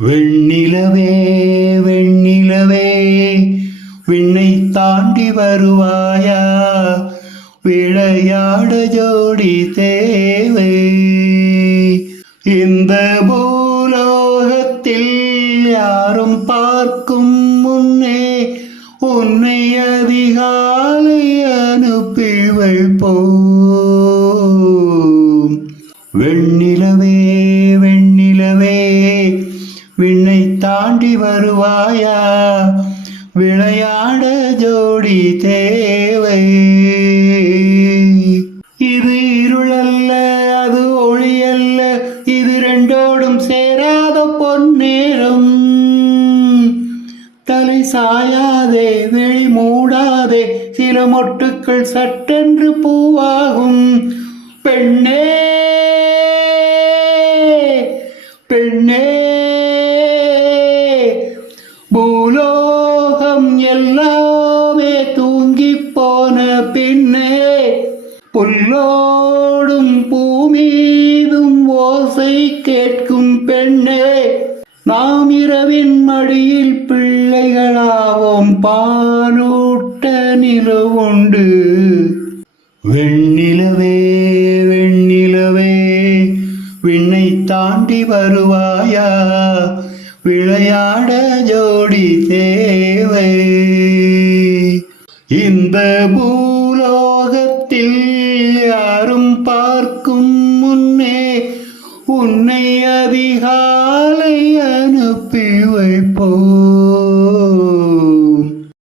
வெண்ணிலவே வெண்ணிலவே விண்ணை தாண்டி வருவாயா, விளையாட ஜோடி தேவை. இந்த பூலோகத்தில் யாரும் பார்க்கும் முன்னே உன்னை அதிகாலை அனுப்பி வைப்போம். வெண்ணிலவே வெண்ணிலவே விண்ணை தாண்டி வருவாயா, விளையாட ஜோடி தேவை. இது இருளல்ல அது ஒளியல்ல, இது ரெண்டோடும் சேராத பொன்னேரம். தலை சாயாதே விழி மூடாதே, சில மொட்டுக்கள் சட்டென்று பூவாகும். பெண்ணே பெண்ணே பூலோகம் எல்லாமே தூங்கி போன பின்னே, புல்லோடும் பூமீதும் ஓசை கேட்கும் பெண்ணே. நாம் இரவின் மடியில் பிள்ளைகளாவோம், பாலூட்ட நிலவுண்டு. வெண்ணிலவே வெண்ணிலவே விண்ணை தாண்டி வருவாயா, விளையாட ஜோடி தேவை. இந்த பூலோகத்தில் யாரும் பார்க்கும் முன்னே உன்னை அதிகாலை அனுப்பி வைப்போம்.